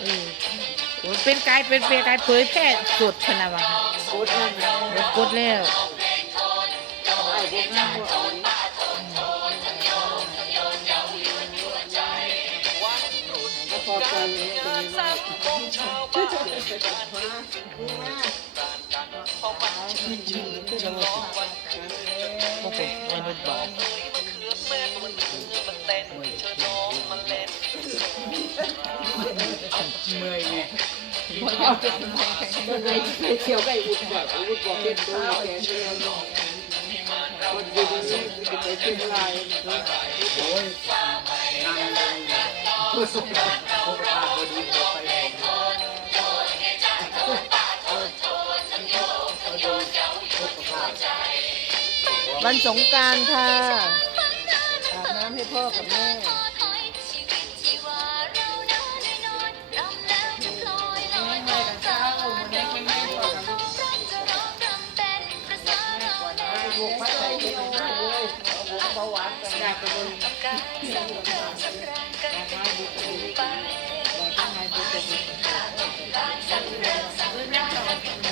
เออโอ้ยเป็นกายเป็นเปรกายเผยแพร่สดพนะวะโคตรนั่นนะรถกดแล้วไอ้พวกนั้นพวกเอาดิพอใจเลยตรงนี้มากโอ้โหไอ้รถบอก เมื่อยไงเอาไปไปเที่ยวไปอุดแบบอุดบอกเก็นตัวแกเที่ยวคนดีดีไปเชียงรายโอ้ยนั่งเลยผู้สมัครผู้ประธานก็ดีไปผมวันสงการค่ะอาบน้ำให้พ่อกับแม่ หวานกันอยากไปบนอยากมาบุกบุกอยากมาบุกบุกใจแข็งแรงก็เป็นแบ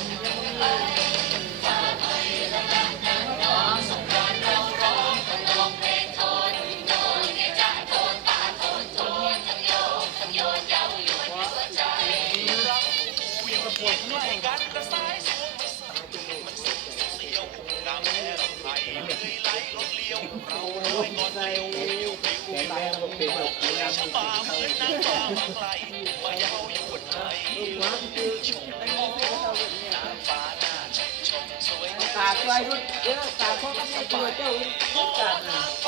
บนี้นะลูกวัดคือ ตาช่วยด้วยเยอะตาพ่อก็ไม่ตัวเจ้าทุกกา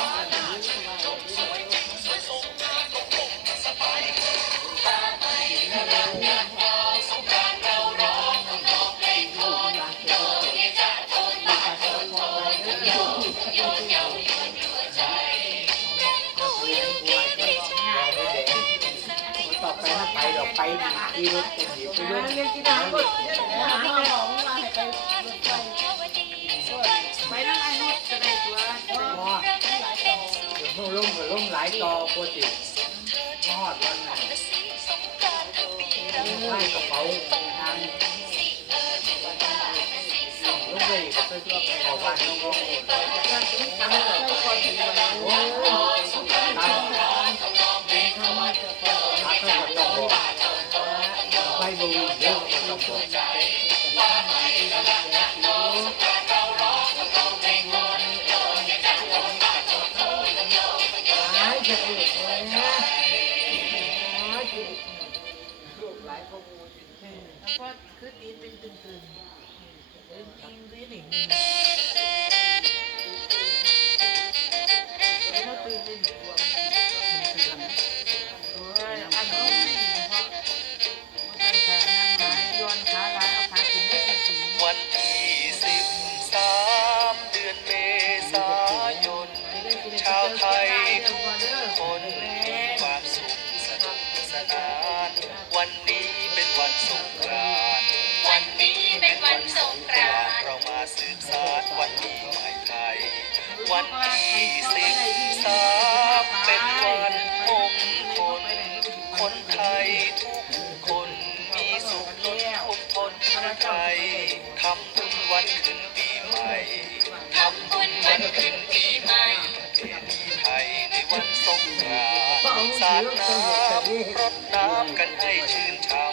ไปถ้าไปเราไปที่รถจะหนีไปรถเรียนที่ไหนรถหาพ่อบอกว่าให้ไปรถไฟไปนั่งไอ้รถจะได้ตัวพ่อมึงล่มกับล่มหลายต่อปกติมอดวันไหนให้กระเป๋าทางลูกเลยก็ไปตัวไปขอบ้านน้องโอ้โหานต์สาดน้ำรดน้ำกันให้ชื่นช่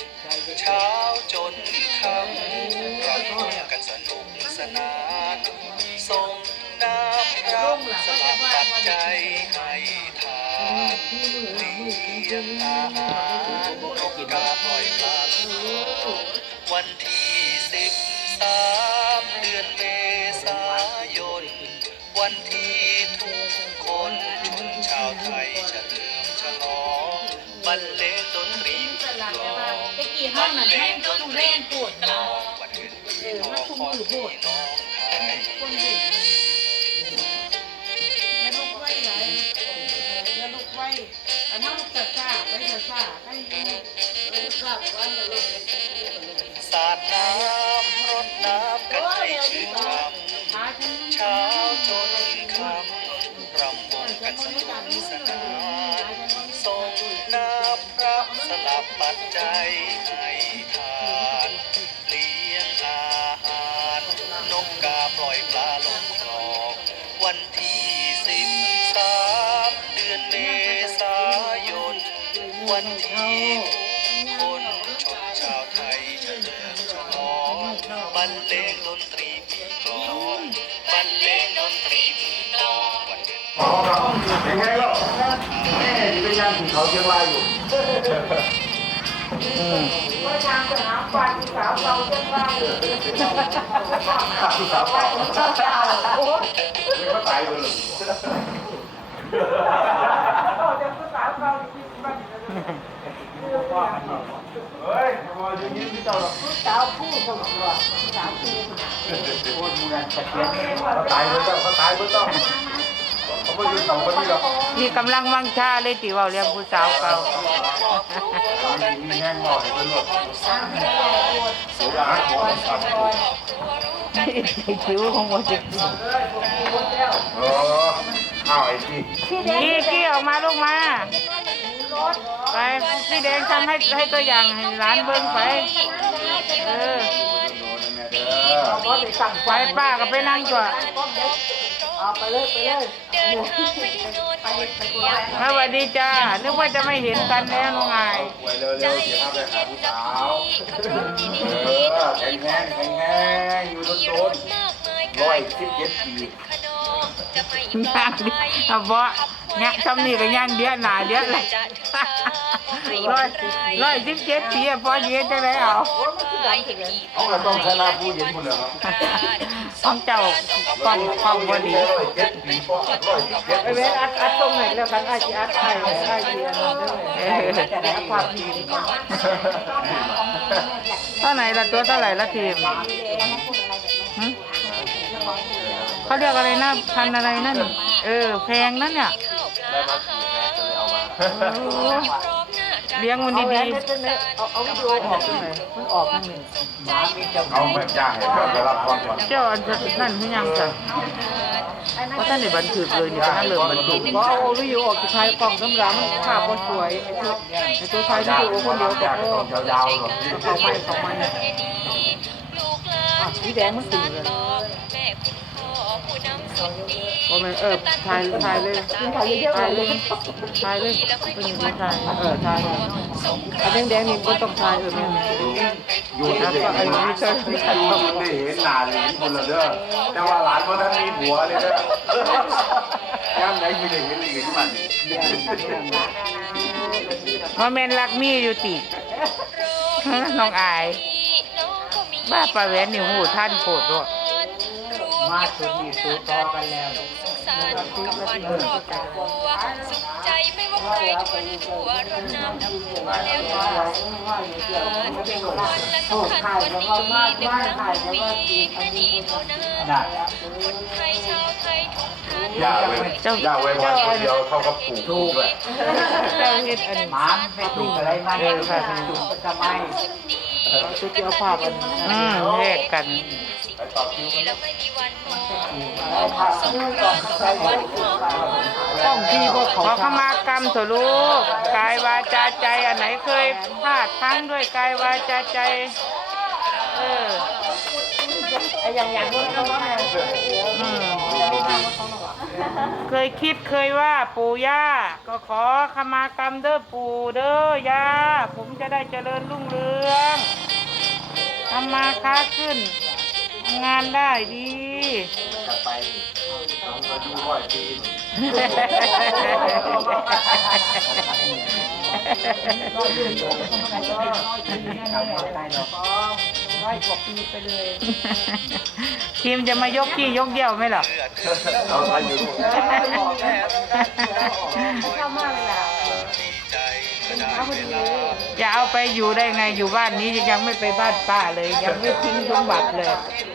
ำเช้าจนค่ำรำกันสนุกสนานส่งน้ำรับสลับปัจจัยให้ทานเลี้ยงอาหารนกกาปล่อยปลา น้องนั้นแม่งก็ต้องเล่นปวดกลางวันขึ้นปีทองของพี่น้องไทยคนเด็กแม่ลูกไว้ไหนแม่ลูกไว้อันนั้นลูกจะซ่าไว้จะซ่าให้ลูกเออซ่าไว้จะลูกสาดน้ำรดน้ำกันให้ชื่นช่ำเช้าจนค่ำรำวงกันสนุกสนานส่งน้ำพระสลับปัจใจใม่ที่เป็นยังเขาเชียงรายอยู่ว่าทางไปหาฟันสาวเราเจ้าบ้านาวสาวเราเลยก็ตายเลยเดี๋ยวสาวเราเฮ้ยพออยู่ยิ้มพี่เจ้าหรอกสาวผู้สมรณ์สาวผู้โอ้ยมึงไงตะเกียบเขาตายเพื่อต้องเขาตายเพื่อต้องเขา ไม่ยืนสองคนนี้หรอกนี่กำลังวังชาเลยติเว่าเรียกผู้สาวเก่ามีแห้งหม้อให้เพื่อนหมดเสียดายหัวสัตว์ไอ้คิ้วของมันจะเออเอาไอ้ที่กี้กี้ออกมาลูกมาไปพี่แดงทำให้ให้ตัวอย่างให้หลานเบิ่งไปเออโดนแม่เด้อไปป้าก็ไปนั่งก่อน เอาไปเลยไปเลยเดินทางไปที่โน่นไปไปอยากสวัสดีจ้า นึกว่าจะไม่เห็นกันแล้วน้องอายไว้เร็วๆใจเดี๋ยวพาไปเย็หานผู้กับสาวพี่ขับรถดีเออแข็งแรงแข็งแรงอยู่ต้นมีต้รนถมากมายร้อยสิบเจ็ดปีขนมจะไม่ ย่างดิเอาบ่เนี่ยทำนี่ก็ย่างเดียวหนาเดียวเลยจะถึงตาร้อยร้อยสิบเจ็ดปีอะพอเย็นจังไดเอาเขาก็ต้องชนะผู้หญิงคนเดียวครับของเจ้าฟังฟังบ่ดีร้อยเจ็ดปีก็ร้อยสิบเจ็ดไปเว้นอัดอัดตรงไหนแล้วกันไอ้ที่อัดไอ้ไอ้ที่อันนั้นเลยจะได้ความดีก่อนเท่าไหร่ละตัวเท่าไหร่ละทีม เขาเรียกอะไรนะพันธุ์อะไรนั่นเออแพงนั่นเนี่ยเลี้ยงมันเอาแหวดีนเน็ตเน็ตเอาเอาวิดีโอออกตรงไหนมันออกทางนี้เอาแบบจ้างให้เพื่อนไปรับก่อนก่อนๆเจ้าอันนั่นพี่ยังจ้ะว่าท่านได้บันทึกเลยนี่ก็นั่งเริ่มบันทึกก็เอาวิดีโอออกจะถ่ายกล่องน้ำร้มันภาพก็สวยไอ้ตัวไอ้ตัวถ่ายวิดีโอคนเดียวแต่ก็ต้องยาวๆหรอกที่เขาไม่เขาไม่อะสีแดงมันสีเลย โอ้แม่เออถ่ายถ่ายเลยถ่ายเยอะๆถ่ายเลเลยถ่ายเลยเป็นย่างนี้ถ่ายเออถ่ายอันแดงๆนี่ก็ต้องถ่ายเออแม่อยู่ที่เด็กหลานถ้าคุณได้เห็นหน้าหลานคนละเด้อแต่ว่าหลานคนนั้นมีผัวเลยเด้อย่ามไหนมีเด็กเห็นหลีกที่มันว่าแม่นรักมีอยู่ติน้องอาย บ้าปลาแหวนนี่หูท่านโปรดด้วย มาสุดนี่สุดต่อกันแล้วสารกับวันครอบครัวสุขใจไม่ว่าใครจะเป็นผัวรดน้ำดำหัวแล้วก็เป็นวันและสำคัญวันนี้หนึ่งครั้งมีแค่นี้เท่านั้นคนไทยชาวไทยทุกท่านย่าเว้ยย่าเว้ยวันคนเดียวเท่ากับปลูกถูกเลยเจ้าเฮ็ดอันหมันไปตุ้งอะไรมาเนี่ยค่ะตุ้งทำไมสุดดีชุดเกี่ยวภาพอันอืมแยกกัน แล้วไม่มีวันมอสงกรานต์ของวันครอต้องที่กขเขอขมากรรมเถอะลูกกายวาจาใจอันไหนเคยพลาดพลั้งด้วยกายวาจาใจ เอออย่างอย่างเขาว่าเคยคิดเคยว่าปู่ย่าก็ขอขมากรรมเด้อปู่เด้อย่าผมจะได้เจริญรุ่งเรืองทำมาค้าขึ้น งานได้ดี จะไปต้องมาดูร้อยปีร้อยกว่าปีไปเลยทีมจะมายกขี้ยกเยี่ยวไหมหรอเราไปอยู่เข้ามากเลยอะดีใจเมื่อได้เวลาจะเอาไปอยู่ได้ไงอยู่บ้านนี้ยังไม่ไปบ้านป้าเลย ยังไม่ทิ้งสมบัติเลย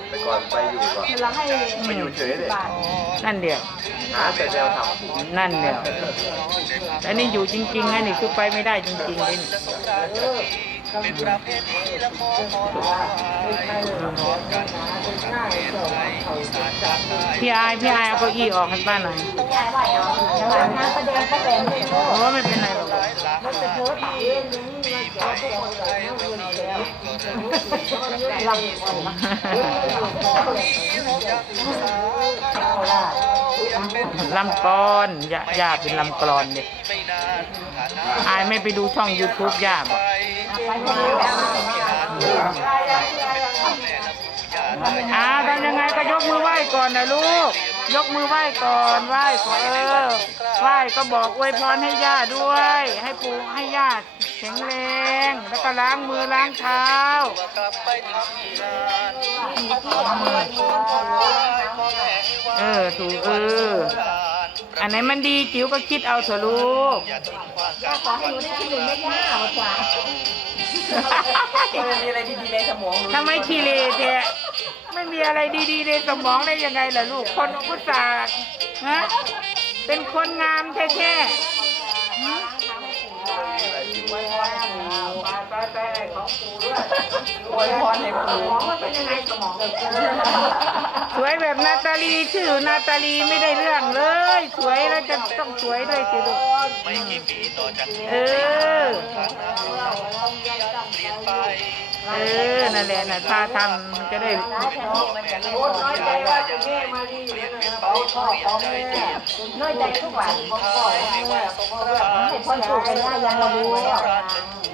ไปก่อนไปอยู่ก่อนเวลาให้ไปอยู่เฉยเลยบาทนั่นเดียวหาแต่แนวทนั่นเดียวอันนี้อยู่จริงๆนะนี่คือไปไม่ได้จริงๆเลยนี่สงกรานต์ก็ดีเป็นประเพณีและขอขอถวายพร้อมกันประเทศไทยอีสานชาติไทยพี่อายพี่อายเอาเก้าอี้ออกให้ป้าหน่อยน้ำประเด็นก็เป็นโอ้ไม่เป็นไรหรอกหลายหหลังปีปีใหม่ไทยเรานี้ก็เริ่มยังสาเรายังเป็น ลำกรอนย่าย่าเป็นลำกรอนเนี่ยอายไม่ไปดูช่อง YouTube ย่าบอกอ้าวทำยังไงก็ยกมือไหว้ก่อนนะลูก ยกมือไหว้ก่อนไหว้ก่อนเออไหว้ก็บอกอวยพรให้ย่าด้วย ให้ปู่ให้ย่า ข็งแรง แล้วก็ล้างมือล้างเท้ากลับไปทำงานเออถูกเอออันไหนมันดีจิ๋วก็คิดเอาเถอะลูกอย่าทิ้งความขอให้หนูได้ที่หนึ่งไม่ยากกว่ามีอะไรดีๆในสมองทำไมขี้เลเจ๊ไม่มีอะไรดีๆในสมองได้ยังไงล่ะลูก คนอุตส่าห์ฮะเป็นคนงามแท้ๆ อวยพรให้ปู่ไปไปไปของปู่ด้วยอวยพรให้ปู่สมองมันเป็นยังไงสมองสวยแบบนาตาลีชื่อนาตาลีไม่ได้เรื่องเลย สวยแล้วจะต้องสวยด้วยสิลูกไม่กี่ปีต่อจากนี้เออ นั่นแหละน่ะถ้าทำมันจะได้น้อยใจว่าจะแม่มาดีอยู่แล้วนะพ่อพ่อของแม่น้อยใจทุกวันไม่ว่าสงครามให้พ่อปู่ให้ย่ายังระบุแล้ว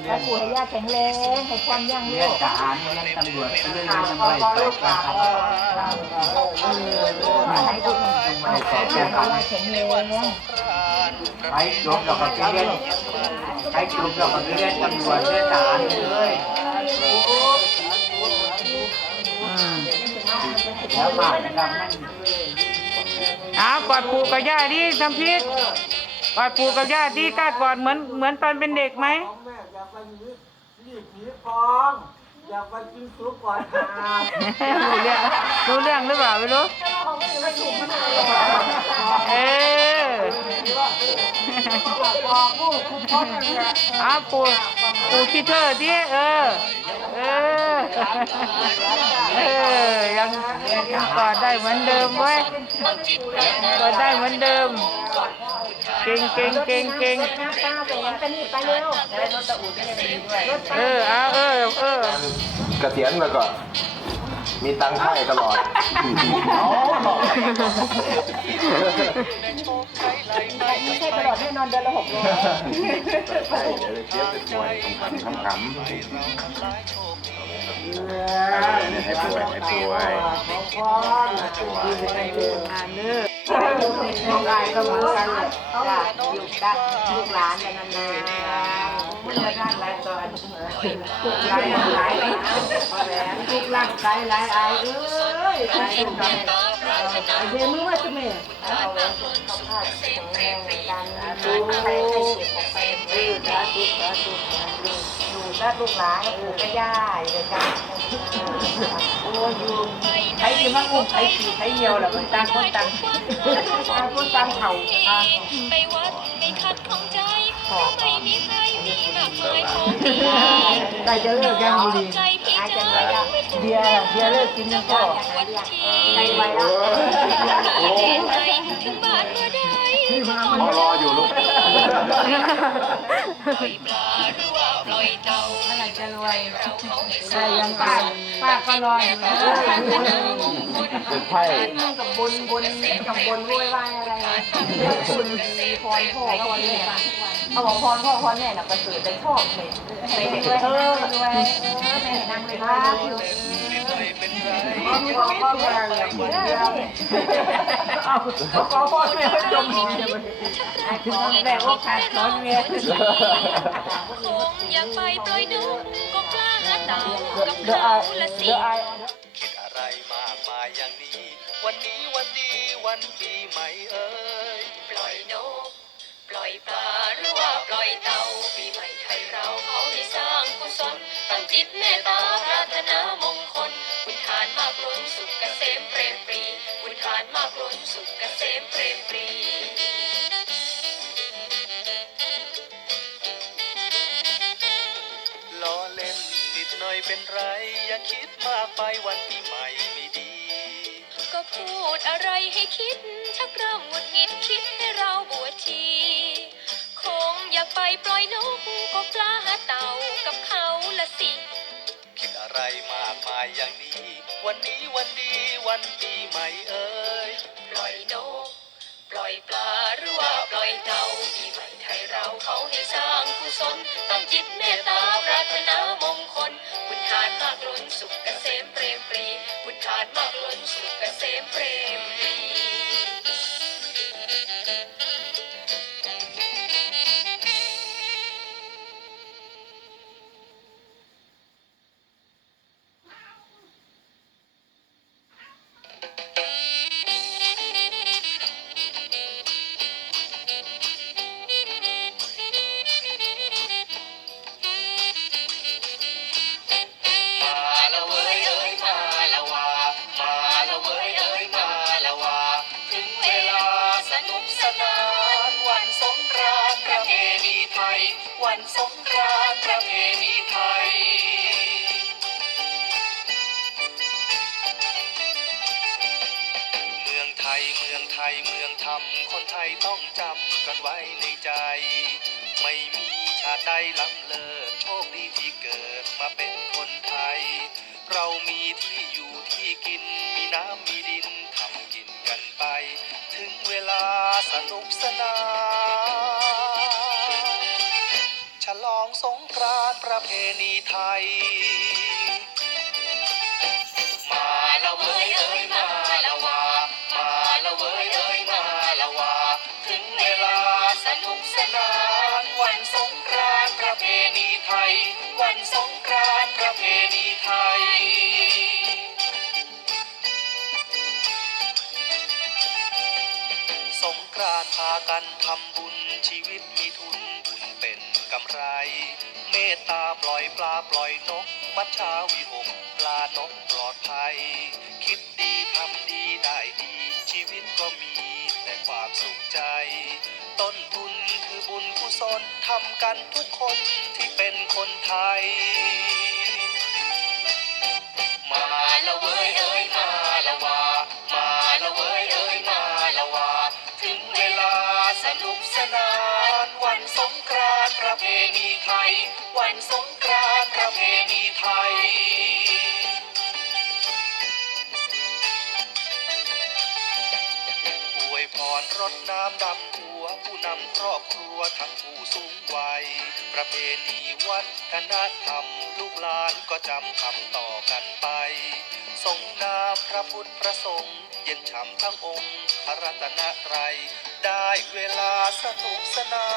ให้ปู่ให้ย่าแข็งแรงให้ความยั่งยืนทหารเนี่ยตำรวจเรื่องข่าวทำพ่อไรไปลูกกัข่าวนให้ทุกคนให้ย่าแข็งแรงไอ้จบเราก็ไปเรียนไอ้จบเราก็เรียนตำรวจเรียนทหารเลย แล้วมาทำมันเอากอดปู่กับย่าดิทำพิษกอดปู่กับย่าดิกล้ากอดเหมือนเหมือนตอนเป็นเด็กไหมแม่อยากไปรีบหนีฟองอยากไปกินซุปก่อนทานรู้เรื่องรู้เรื่องหรือเปล่าไม่รู้เออบอกผู้คุณพ่อเนี่ยเอาปู่ปู่คิดเธอดิเออ เออเออยังยังกอดได้เหมือนเดิมเว้ยกอดได้เหมือนเดิม เก่งเก่งเก่งเก่งป้าไปยังกันนี่ไปเร็วเออเอาเออเออเกษียณแล้วก็มีตังค์ให้ตลอดไม่ใช่ตลอดแน่นอนเดือนละหกร้อยใช่เดี๋ยวเทียบเป็นมวยขำๆขำ ๆให้ป่วยให้ป่วยพ่อไปดูงานเด้อน้องอายก็เหมือนกันเลยจ้ะอยู่กับลูกหลานกันนั่นเลยมันจะด้านหลายตอนลูกหลานหลายนะพอแล้วลูกหลานหลายหลายอายเอ้ยอายลูกหลานเดี๋ยวมือว่าจะแม่เอาไว้สุขภาพแข็งแรงในการดู ใครใครเจ็บออกไปเออสาธุสาธุสาธุอยู่กับลูกหลานกับปู่กับย่าอยู่ด้วยกันโอ้ยอยู่ใครจะมาอุ้มใครขี่ใครเหี่ยวล่ะมันต่างคนต่างต่างคนต่างเข่าอะไปวัดไม่ขัดของใจไม่มีใครมีมากมายของดีใกล้จะเลิกยังบุรีใจพี่เจอเบียร์เบียร์เลิกกินยังก็วันที่ใกล้ไปแล้วเดินใจถึงบ้านเมื่อใดเขารออยู่ลูกปล่อยปลาหรือว่าปล่อย เต่าอะไรจะรวยใช่ยังป้าป้าก็รอยนะเป็นไพ่กับบนบนกับบนรวยวายอะไรคุณพรพ่อพรแม่เขาบอกพรพ่อพรแม่น่ะประเสริฐแต่ชอบเลยไปเด็กเออรวยเออแม่นั่งเลยนะพ่อพ่อพ่อแม่ เนี่ยคนเดียวเอาพ่อพ่อแม่จมดีเลยคือแม่ว่าขาดสอนเมียคงอยากไปปล่อยนกก็กล้าหาเต่ากับเขาละสิคิดอะไรมากมายอย่างนี้ วันนี้วันดีวันปีใหม่เอ่ยปล่อยนกปล่อยปลาหรือว่าปล่อยเต่าปีใหม่ไทยเราเขาได้สร้างกุศลตั้งจิตเมตตาปรารถนามงคลานมากล้นสุขเกษมเปรมปรีคุณทานมากล้นสุขเกษมเปรมปรีล้อเล่นนิดหน่อยเป็นไร อย่าคิดมากไปวันปีใหม่ไม่ดี ก็พูดอะไรให้คิดชักเริ่มหงุดหงิดคิดให้เราบวชชีคงอยากไปปล่อยนกเต่ากับเขาละสิ คิดอะไรมากมายอย่างนี้ วันนี้วันดีวันปีใหม่เอ่ยปล่อยนกปล่อยปลาหรือว่าปล่อยเต่าปีใหม่ไทยเราเขาให้สร้างกุศลตั้งจิตเมตตาปรารถนามงคลบุญทานมากล้นสุขเกษมเปรมปรีบุญทานมากล้นสุขเกษมเปรมปรี ต้องจำกันไว้ในใจ ไม่มีชาติใดล้ำเลิศโชคดีที่เกิดมาเป็นคนไทย เรามีที่อยู่ที่กิน มีน้ำมีดินทำกินกันไป ถึงเวลาสนุกสนานฉลองสงกรานต์ประเพณีไทย สนานวันสงกรานต์ประเพณีไทย วันสงกรานต์ประเพณีไทย สงกรานต์พากันทำบุญชีวิตมีทุนบุญเป็นกำไร เมตตาปล่อยปลาปล่อยนกมัชชาวิหกปลานกปลอดภัย คิดดีทำดีได้ดี ชีวิตก็มีแต่ความสุขใจ ต้นทุน ศลทำกันทุกคนที่เป็นคนไทย มาแล้วเว้ยเอ้ยมาแล้วว่ามาแล้วเว้ยเอ้ยมาแล้วว่าถึงเวลาสนุกสนาน วันสงกรานต์ประเพณีไทย วันสงกรานต์ประเพณีไทย รดน้ำดำหัว ผู้นำครอบครัวทั้งผู้สูงวัย ประเพณีวัฒนธรรม ลูกหลานก็จำทำต่อกันไปทรงนามพระพุทธพระสงฆ์เย็นฉ่ำทั้งองค์พระรัตนตรัยได้เวลาสนุกสนา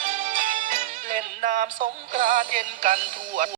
น เล่นน้ำสงกรานต์เย็นกันทั่ว